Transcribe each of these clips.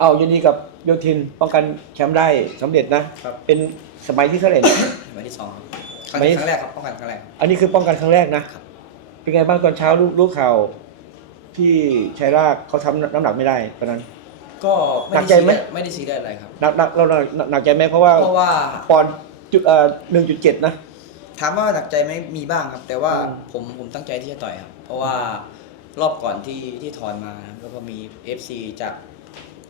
เอายินดีกับโยทินป้องกันแชมป์ได้สำเร็จนะ ครับ เป็นสมัยที่เท่าไหร่เนี่ยวันที่สองครับครั้งไม่ ครั้งแรกครับป้องกันครั้งแรก อันนี้คือป้องกันครั้งแรกนะ ครับ เป็นไงบ้างตอนเช้ารู้รู้ข่าวที่ชัยรากเขาทำน้ำหนักไม่ได้ตอนนั้น ก็หนักใจไหม ไม่ได้ซีเรียสอะไรครับ หนักหนักเราหนักหนักใจไหมเพราะว่าเพราะว่าปอนด์จุดเอ่อหนึ่งจุดเจ็ดนะ ถามว่าหนักใจไหมมีบ้างครับ แต่ว่าอืม ผมผมตั้งใจที่จะต่อยครับ เพราะว่ารอบก่อนที่ที่ถอนมาแล้วก็มี FC จาก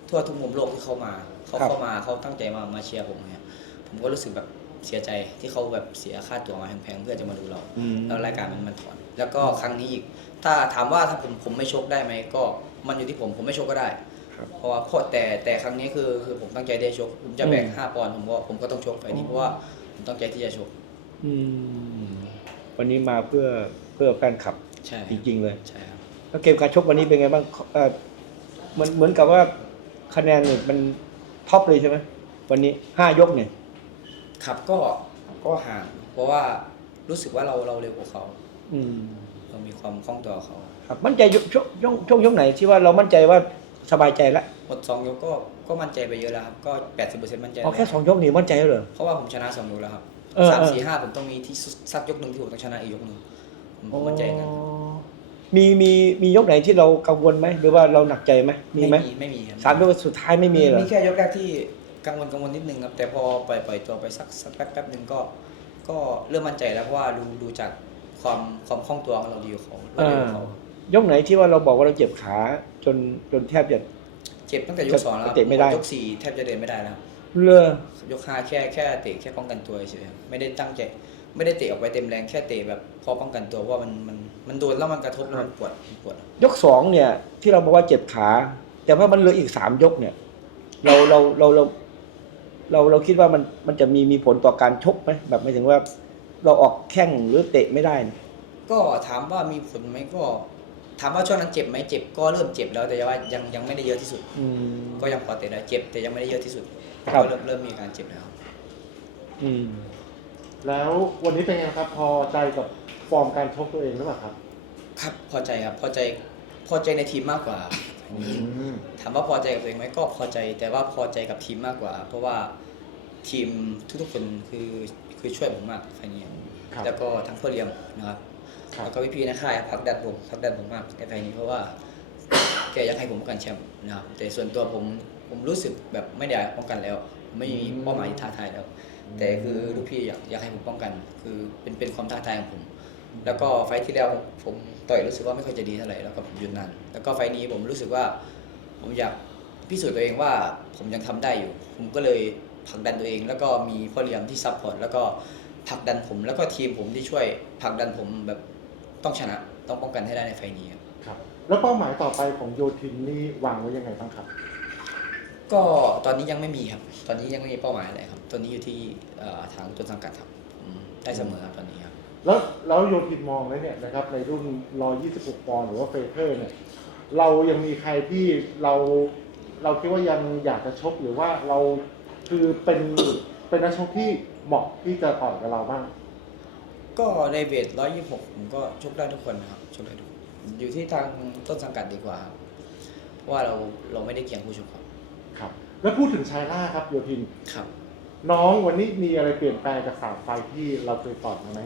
ทั่วทุกมุมโลกที่เข้ามา เขาเข้ามาเขาตั้งใจมามาเชียร์ผมเนี่ยผมก็รู้สึกแบบเสียใจที่เขาแบบเสียค่าตั๋วมาแพงๆเพื่อจะมาดูเราแล้วรายการมันมันถอน แล้วก็ครั้งนี้อีก ถ้าถามว่าถ้าผมผมไม่ชกได้ไหมก็มันอยู่ที่ผมผมไม่ชกก็ได้ครับเพราะว่าเพราะแต่แต่ครั้งนี้คือคือผมตั้งใจได้ชก ผมจะแบ่งอืมห้าปอนด์ผมก็ผมก็ต้องชกไฟล์นี้เพราะว่าผมตั้งใจที่จะชกอืมวันนี้มาเพื่อเพื่อแฟนคลับใช่จริงๆเลยใช่ครับแล้วเกมการชกวันนี้เป็นไงบ้างเอ่อเหมือนเหมือนกับว่า คะแนนเนี่ยมันท็อปเลยใช่ไหมวันนี้ห้ายกเนี่ย ครับก็ก็ห่าง เพราะว่ารู้สึกว่าเราเราเร็วกว่าเขาอืมเรามีความคล่องตัวกว่าเขาครับมั่นใจยกช่วงช่วงช่วงยกไหนที่ว่าเรามั่นใจว่าสบายใจแล้วหมดสองยกก็ก็มั่นใจไปเยอะแล้วครับก็แปดสิบเปอร์เซ็นต์มั่นใจพอแค่แล้วสองยกนี่มั่นใจแล้วเหรอ เพราะว่าผมชนะสองยกแล้วครับเออสามเออ สี่ห้าผมต้องมีที่สักยกหนึ่งที่ผมต้องชนะอีกยกหนึ่งผมผมมั่นใจอย่างนั้นครับอ๋อ มีมีมียกไหนที่เรากังวลไหมหรือว่าเราหนักใจไหมมีไหมไม่มีครับสามยกสุดท้ายไม่มีเหรอมีแค่ยกแรกที่กังวลกังวลนิดนึงครับแต่พอปล่อยปล่อยตัวไปสักสักแป๊บแป๊บหนึ่งก็ ก็เริ่มมั่นใจแล้วเพราะว่าดูดูจากความความคล่องตัวของเราดีกว่าเขาเราเร็วกว่าเขายกไหนที่ว่าเราบอกว่าเราเจ็บขาจนจนแทบจะเจ็บตั้งแต่ยกสองแล้วครับเตะไม่ได้ยกสี่แทบจะเดินไม่ได้แล้วครับเลือยกห้าแค่แค่เตะแค่ป้องกันตัวเฉยๆครับไม่ได้ตั้งใจ ไม่ได้เตะออกไปเต็มแรงแค่เตะแบบพอป้องกันตัวเพราะว่ามันมัน มันโดนแล้วมันกระทบแล้วมันปวดมันปวด ยกสองเนี่ย ที่เราบอกว่าเจ็บขา แต่ว่ามันเหลืออีกสามยกเนี่ย เราเราเราเราเราเราคิดว่ามันมันจะมีมีผลต่อการชกไหมแบบไม่ถึงว่า เราออกแข้งหรือเตะไม่ได้เนี่ยก็ถามว่ามีผลไหมก็ ถามว่าช่วงนั้นเจ็บไหมเจ็บก็เริ่มเจ็บแล้วแต่ว่ายังยังไม่ได้เยอะที่สุด อืม ก็ยังพอเตะได้เจ็บ แต่ยังไม่ได้เยอะที่สุดครับ ก็เริ่มเริ่มมีอาการเจ็บแล้ว อืม แล้ววันนี้เป็นไงครับ พอใจกับฟอร์มการชกตัวเองหรือเปล่าครับ ครับพอใจครับพอใจพอใจในทีมมากกว่า ถามว่าพอใจกับตัวเองไหมก็พอใจแต่ว่าพอใจกับทีมมากกว่า เพราะว่าทีมทุกๆคนคือคือช่วยผมมากไฟล์นี้ครับแล้วก็ทั้งพ่อเลี้ยงนะครับครับ แล้วก็พี่ๆในค่ายพักดันผมพักดันผมมากในไฟล์นี้เพราะว่า แกอยากให้ผมป้องกันแชมป์นะครับแต่ส่วนตัวผมผมรู้สึกแบบไม่ได้อยากป้องกันแล้ว ไม่มีเป้าหมายที่ท้าทายแล้ว แต่คือลูกพี่อยากอยากให้ผมป้องกัน คือเป็นเป็นความท้าทายของผม แล้วก็ไฟท์ที่แล้วผมผมต่อยรู้สึกว่าไม่ค่อยจะดีเท่าไหร่แล้วก็ผมหยุดนานแล้วก็ไฟท์นี้ผมรู้สึกว่า ผมอยากพิสูจน์ตัวเองว่าผมยังทำได้อยู่ ผมก็เลยผลักดันตัวเอง แล้วก็มีพ่อเลี้ยงที่ซัพพอร์ตแล้วก็ผลักดันผมแล้วก็ทีมผมที่ช่วยผลักดันผมแบบต้องชนะต้องป้องกันให้ได้ในไฟท์นี้ครับครับแล้วเป้าหมายต่อไปของโยทินนี่วางไว้ยังไงบ้างครับ ก็ตอนนี้ยังไม่มีครับ ตอนนี้ยังไม่มีเป้าหมายอะไรครับ ตอนนี้อยู่ที่เอ่อทางต้นสังกัดครับผมได้เสมอครับตอนนี้ครับ แล้วแล้วโยทินมองแล้วเนี่ยนะครับในรุ่น 126 ปอนด์หรือว่าเฟเธอร์เนี่ยเรายังมีใครที่เราเราคิดว่ายังอยากจะชกหรือว่าเราคือเป็นเป็นนักชกที่เหมาะที่จะต่อยกับเราบ้าง ก็ในเวท 126 ผมก็ชกได้ทุกคนนะครับชกได้ทุกคนอยู่ที่ทางต้นสังกัดดีกว่าครับเพราะว่าเราเราไม่ได้เกี่ยงผู้ชกครับครับ แล้วพูดถึงชายล่าครับโยทิน ครับ น้องวันนี้มีอะไรเปลี่ยนแปลงจากสามไฟล์ที่เราเคยต่อยมาไหม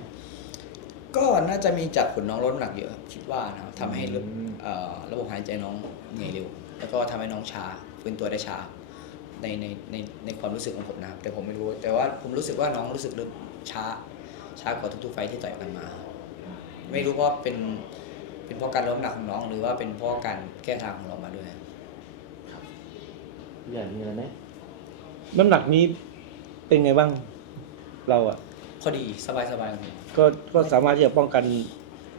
ก็น่าจะมีจากผลน้องลดน้ำหนักเยอะครับคิดว่านะครับทำให้ระบบอืมเอ่อระบบหายใจน้องเหนื่อยเร็ว แล้วก็ทำให้น้องช้าฟื้นตัวได้ช้า ในในในในความรู้สึกของผมนะครับแต่ผมไม่รู้ แต่ว่าผมรู้สึกว่าน้องรู้สึกเริ่มช้า ช้ากว่าทุกๆไฟท์ที่ต่อยกันมา ไม่รู้ว่าเป็นเป็นเพราะการลดน้ำหนักของน้องหรือว่าเป็นเพราะการแก้ทางของเรามาด้วยใหญ่มีอะไรไหมน้ำหนักนี้เป็นไงบ้าง เราอะ พอดีสบายสบายๆของผมก็ก็สามารถที่จะป้องกัน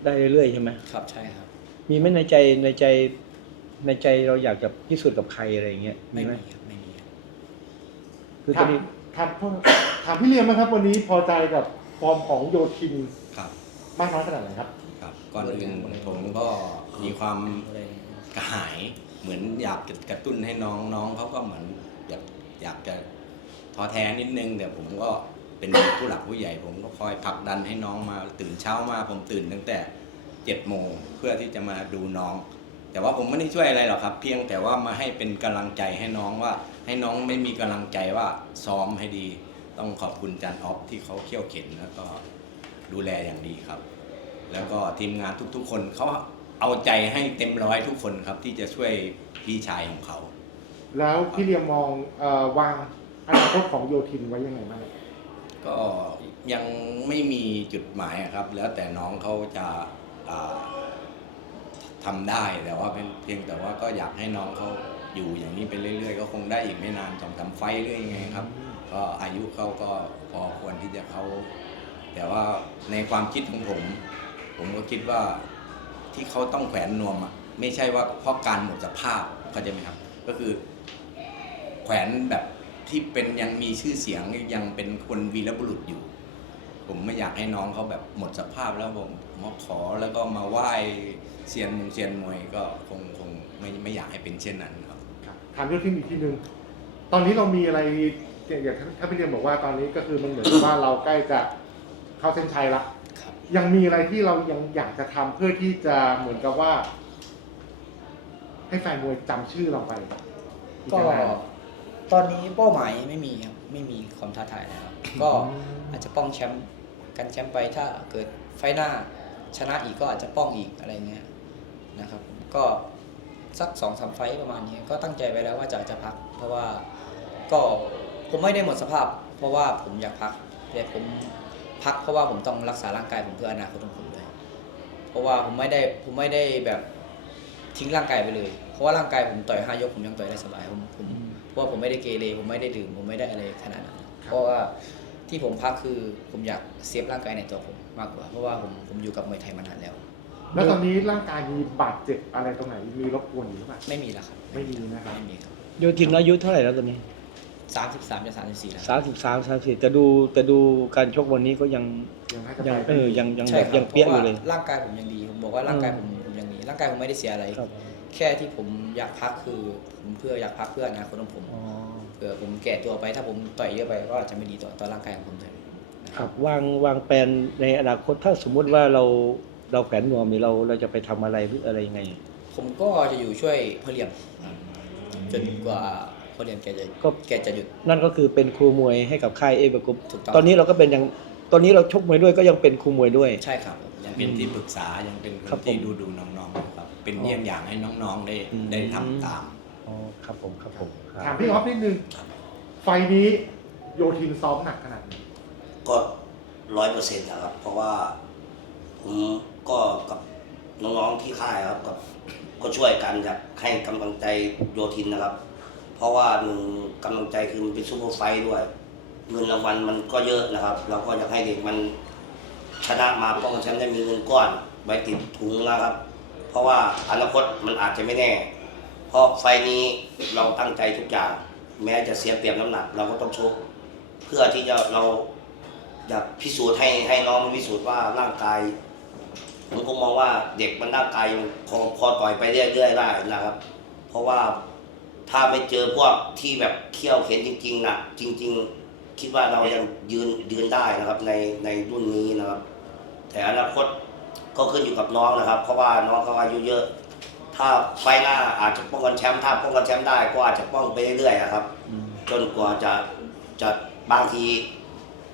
ได้เรื่อยๆใช่ไหมครับใช่ครับ มีไหมในใจในใจในใจเราอยากจะพิสูจน์กับใครอะไรอย่างเงี้ยมีไม่ไหมมีครับไม่มีครับคือตอนนี้ถามถามถามพี่เลี้ยงนะครับ วันนี้พอใจกับฟอร์มของโยทินครับ มากน้อยขนาดไหนครับ ครับก่อนอื่นผมก็มีความอะไรกระหาย เหมือนอยากจะกระตุ้นให้น้องน้องเขาก็เหมือนอยากอยากจะท้อแท้นิดนึงแต่ผมก็ เป็นผู้หลักผู้ใหญ่ ผมก็คอยผลักดันให้น้องมาตื่นเช้ามา ผมตื่นตั้งแต่เจ็ดโมงเพื่อที่จะมาดูน้อง แต่ว่าผมไม่ได้ช่วยอะไรหรอกครับ เพียงแต่ว่ามาให้เป็นกำลังใจให้น้องว่า ให้น้องไม่มีกำลังใจว่าซ้อมให้ดี ต้องขอบคุณจันออฟที่เขาเขี่ยวเข็นแล้วก็ดูแลอย่างดีครับ แล้วก็ทีมงานทุกๆ คนเขาเอาใจให้เต็มร้อยทุกคนครับ ที่จะช่วยพี่ชายของเขา แล้วพี่เรียมมองเออวางอนาคตของโยทินไว้ยังไงบ้าง ก็ยังไม่มีจุดหมายครับ แล้วแต่น้องเขาจะาทำได้แต่ว่าเป็นเพียงแต่ว่าก็อยากให้น้องเขาอยู่อย่างนี้ไปเรื่อย ๆ ก็คงได้อีกไม่นานสองสาไฟเรื่อยยังไงครับ ก็อายุเขาก็พอควรที่จะเขาแต่ว่าในความคิดของผม ผมก็คิดว่าที่เขาต้องแขวนนวมอะไม่ใช่ว่าเพราะการหมดสภาพเข้าใจไหมครับ ก็คือแขวนแบบ ที่เป็นยังมีชื่อเสียงยังเป็นคนวีรบุรุษอยู่ ผมไม่อยากให้น้องเขาแบบหมดสภาพแล้วผมมาขอแล้วก็มาไหว้เซียนเซียนมวยก็คงคงไม่ไม่อยากให้เป็นเช่นนั้นครับ ครับถามโยทินอีกทีหนึ่งตอนนี้เรามีอะไรอย่างถ้าพี่เรียมบอกว่าตอนนี้ก็คือมันเหมือนกับว่าเราใกล้จะเข้าเส้นชัยละครับยังมีอะไรที่เรายังอยากจะทำเพื่อที่จะเหมือนกับว่า ให้แฟนมวยจำชื่อเราไปอีก็นาน ตอนนี้เป้าหมายไม่มีครับไม่มีความท้าทายแล้วครับ ก็อาจจะป้องแชมป์กันแชมป์ไปถ้าเกิดไฟล์หน้าชนะอีกก็อาจจะป้องอีกอะไรเงี้ยนะครับก็สักสองสามไฟล์ประมาณนี้ก็ตั้งใจไว้แล้วว่าจะจะพัก เพราะว่าก็ผมไม่ได้หมดสภาพ เพราะว่าผมอยากพักแต่ผมพักเพราะว่าผมต้องรักษาร่างกายผมเพื่ออนาคตของผมด้วยเพราะว่าผมไม่ได้ผมไม่ได้แบบทิ้งร่างกายไปเลย เพราะว่าร่างกายผมต่อยห้ายกผมยังต่อยได้สบายผมผม เพราะว่าผมไม่ได้เกเรผมไม่ได้ดื่มผมไม่ได้อะไรขนาดนั้นเพราะว่าที่ผมพักคือผมอยากเซฟร่างกายในตัวผมมากกว่า เพราะว่าผมผมอยู่กับมวยไทยมานานแล้วแล้วตอนนี้ร่างกายมีบาดเจ็บอะไรตรงไหนมีรบกวนอยู่หรือเปล่าไม่มีแล้วครับไม่มีนะครับไม่มีครับโยทินอายุเท่าไหร่แล้วตอนนี้สามสิบสามจะสามสิบสี่แล้วสามสิบสามสามสิบแต่ดูแต่ดูการชกวันนี้ก็ยังยังให้จะยังไปเออยังยังใช่แบบครับยังเปี้ยอยู่เลยพราะว่าร่างกายผมยังดีผมบอกว่าร่างกายผมผมยังดีร่างกายผมไม่ได้เสียอะไรครับ แค่ที่ผมอยากพักคือผมเพื่ออยากพักเพื่ออนาคตของผมอ๋อเผื่อผมแก่ตัวไปถ้าผมต่อยเยอะไปก็อาจจะไม่ดีต่อต่อร่างกายของผมด้วยนะคครัรับบวางวางแผนในอนาคตถ้าสมมุติว่าเราเราแขวนนวมนี่เราเราจะไปทำอะไรหรืออะไรยังไง ผมก็จะอยู่ช่วยพ่อเลี้ยงจนกว่าพ่อเลี้ยงแกจะก็ แกจะหยุด นั่นก็คือเป็นครูมวยให้กับค่ายเอเบกุปถูกต้อง ตอนนี้เราก็เป็นยังตอนนี้เราชกมวยด้วยก็ยังเป็นครูมวยด้วย ใช่ครับยังเป็นที่ปรึกษายังเป็นคครับนผม ที่ดูดูน้องๆครับ เป็นเยี่ยงอย่างให้น้องๆได้อืม ได้ทำตาม อ๋อครับผมครับผมคถารัมบพี่ออฟนิดนึงไฟล์นี้โยทินซ้อมหนักขนาดไหนก็ร้อยเปอร์เซ็นต์นะครับ เพราะว่าผมก็กับน้องๆที่ค่ายครับกับก็ช่วยกันอยากให้กำลังใจโยทินนะครับ เพราะว่าหนึ่งกำลังใจคือมันเป็นซูเปอร์ไฟท์ด้วยเงินรางวัลมันก็เยอะนะครับ เราก็อยากให้เด็กมันชนะมาป้องกันแชมป์ได้มีเงินก้อนไว้ติดถุงนะครับ เพราะว่าอนาคตมันอาจจะไม่แน่ เพราะไฟนี้เราตั้งใจทุกอย่าง แม้จะเสียเปรียบน้ำหนัก เราก็ต้องชกเพื่อที่จะเราอยากพิสูจน์ให้ให้น้องมันพิสูจน์ว่าร่างกายผมก็มองว่าเด็กมันร่างกายยังพอพอต่อยไปเรื่อยๆได้นะครับ เพราะว่าถ้าไม่เจอพวกที่แบบเขี่ยวเข็นจริงๆนะจริง ๆ คิดว่าเรายังยืนยืนได้นะครับในในรุ่นนี้นะครับ แต่อนาคต ก็ขึ้นอยู่กับน้องนะครับ เพราะว่าน้องเขาอายุเยอะ ถ้าไฟล์หน้าอาจจะป้องกันแชมป์ถ้าป้องกันแชมป์ได้ก็อาจจะป้องไปเรื่อยๆนะครับ จนกว่าจะจะบางที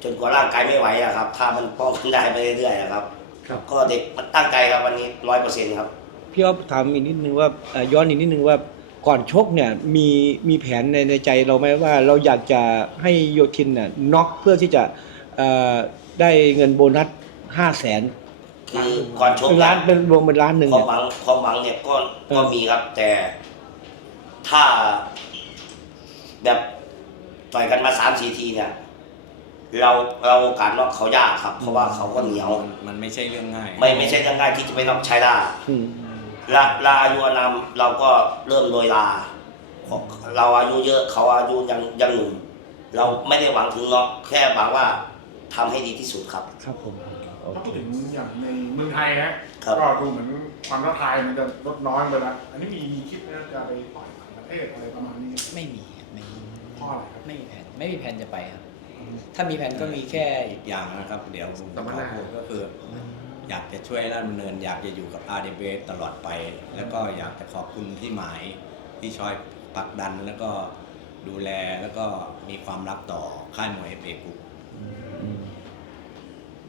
จนกว่าร่างกายไม่ไหวอะครับ ถ้ามันป้องกันได้ไปเรื่อยๆอะครับ ครับ ก็เด็กมันตั้งใจครับวันนี้ร้อยเปอร์เซ็นต์ครับ พี่อ๊อฟถามอีกนิดนึงว่าเอ่อย้อนอีกนิดนึงว่าก่อนชกเนี่ยมีมีแผนในในใจเราไหมว่าเราอยากจะให้โยทินเนี่ยน็อกเพื่อที่จะเอ่อได้เงินโบนัสห้าแสน คือก่อนชกเป็นล้านเป็นรวมเป็นล้านหนึ่งความเนี่ยหวังความหวังเนี่ยก็เออก็มีครับ แต่ถ้า แบบต่อยกันมาสามสี่ทีเนี่ยเราเราโอกาสน็อกเขายากครับ เพราะว่าเขาก็เหนียวมันมันไม่ใช่เรื่องง่าย ไม่ไม่ใช่เรื่องง่ายที่จะไปน็อกใช้ได้อืมลาลาอายุอานามเราก็เริ่มโดยลาเพราะเราอายุเยอะเขาอายุยังยังหนุ่มเราไม่ได้หวังถึงน็อกแค่หวังว่าทำให้ดีที่สุดครับ ครับผมโอถ้าเคพูดถึง ไทยนะครับ ก็ดูเหมือนความท้าทายมันจะลดน้อยไปแล้วอันนี้มีมีคิดนะจะไปต่อยต่างประเทศอะไรประมาณนี้ไม่มีครับไม่มีเพ่ออะไรครับไม่มีแผนไม่มีแผนจะไปครับถ้ามีแผนก็มีแค่อีกอย่างนะครับ เดี๋ยวผมสัมมขอนา พูดก็คือ อยากจะช่วยราชดำเนิน อยากจะอยู่กับ RDB ตลอดไป แล้วก็อยากจะขอบคุณที่หมายที่ช่วยผลักดันแล้วก็ดูแลแล้วก็มีความรักต่อค่ายมวยเอเปกุ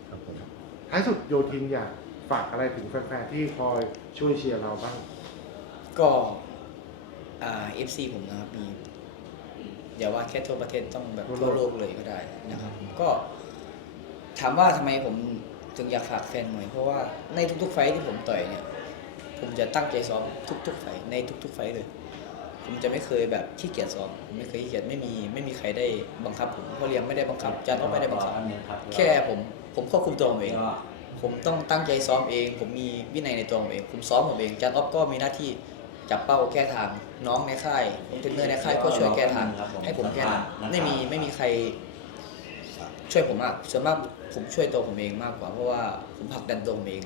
ครับผมท้ายสุดโยทินอยาก ฝากอะไรถึงแฟนๆที่คอยช่วยเชียร์เราบ้าง ก็อ่าเอฟซีผมนะครับมีอย่าว่าแค่ทั่วประเทศต้องแบบทั่ทั่ววโลโลกกเลยก็ได้นะครับ ก็ถามว่าทำไมผมถึงอยากฝากแฟนมวยเพราะว่าในทุกๆไฟท์ที่ผมต่อยเนี่ย ผมจะตั้งใจซ้อมทุก ๆ ไฟท์ในทุก ๆ ไฟท์เลย ผมจะไม่เคยแบบขี้เกียจซ้อมผมไม่เคยขี้เกียจไม่มีไม่มีใครได้บังคับผมเพราะเรียนไม่ได้บังคับจานก็ไม่ได้บังคับ แค่ผมผมควบคุมตัวผมเอง ผมต้องตั้งใจซ้อมเอง ผมมีวินัยในตัวผมเอง ผมซ้อมผมเองจานอ๊อฟก็มีหน้าที่จับเป้าแก้ทางน้องในค่ายผมเทรนเนอร์ในค่ายก็ช่วยแก้ทางให้ผมแค่นั้นไม่มีไม่มีใครช่วยผมมากส่วนมากผมช่วยตัวผมเองมากกว่า เพราะว่าผมผลักดันตัวผมเอง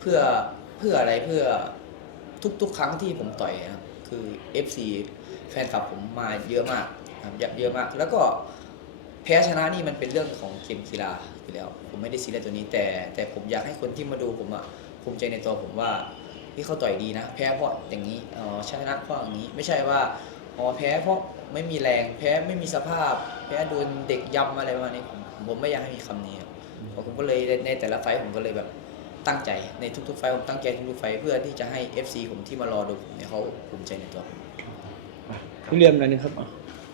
เพื่อเพื่ออะไรเพื่อทุกๆ ครั้งที่ผมต่อยนะครับคือ FC แฟนคลับผมมาเยอะมากครับเยอะเยอะมาก แล้วก็ แพ้ชนะนี่มันเป็นเรื่องของเกมกีฬาอยู่แล้ว ผมไม่ได้ซีเรียสตัวนี้ แต่แต่ผมอยากให้คนที่มาดูผมอะภูมิใจในตัวผมว่าที่เขาต่อยดีนะ แพ้เพราะอย่างนี้อ๋อชนะเพราะอย่างนี้ ไม่ใช่ว่าอ๋อแพ้เพราะไม่มีแรง แพ้ไม่มีสภาพ แพ้โดนเด็กยำอะไรประมาณนี้ผมผมไม่อยากให้มีคำนี้ครับผมก็เลยในแต่ละไฟผมก็เลยแบบตั้งใจในทุกๆ ไฟผมตั้งใจทุกๆไฟเพื่อที่จะให้ FC ผมที่มารอดูผมเนี่ยเขาภูมิใจในตัวผมพี่เรียมอะไรนึงครับ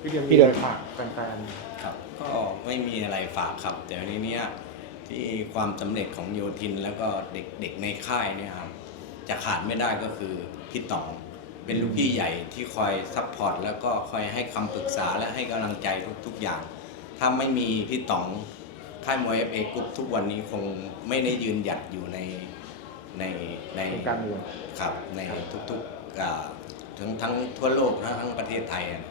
พี่เดียมพี่มีเดีอะยมไรฝากแฟนครับ ก็ไม่มีอะไรฝากครับ แต่วันนี้เนี่ยที่ความสำเร็จของโยทินแล้วก็เด็กเด็กในค่ายเนี่ยครับจะขาดไม่ได้ก็คือพี่ต๋องเป็นลูกพี่ใหญ่ที่คอยซัพพอร์ตแล้วก็คอยให้คำปรึกษาและให้กำลังใจทุกๆอย่าง ถ้าไม่มีพี่ต๋องค่ายมวยเอฟเอกรุ๊ปทุกวันนี้คงไม่ได้ยืนหยัดอยู่ในในในๆวงการมวยครับในทุกๆอ่าทั้งทั้งทั่วโลกทั้งทั้งประเทศไทยนะ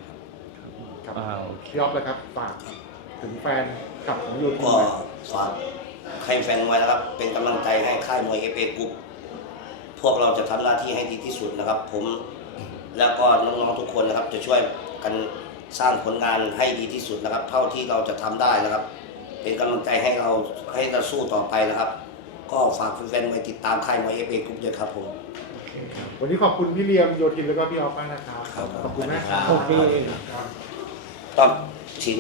ครับครับอ่าโอเค พี่ออฟเลยครับฝากถึงแฟนกลับของโยทินก็หน่อยฝากให้แฟนมวยนะครับ เป็นกำลังใจให้ค่ายมวยเอเปกรุ๊ปพวกเราจะทำหน้าที่ให้ดีที่สุดนะครับ ผมแล้วก็น้องๆทุกคนนะครับ จะช่วยกันสร้างผลงานให้ดีที่สุดนะครับ เท่าที่เราจะทำได้นะครับ เป็นกำลังใจให้เราให้เราสู้ต่อไปนะครับ ก็ฝากแฟนๆมวยติดตามค่ายมวยเอเปกรุ๊ปด้วยครับผม วันนี้ขอบคุณพี่เลียมโยทินแล้วก็พี่ออฟมากนะครับ ครับขอบคุณมากคครัรับบโอเคต้อ งฉีด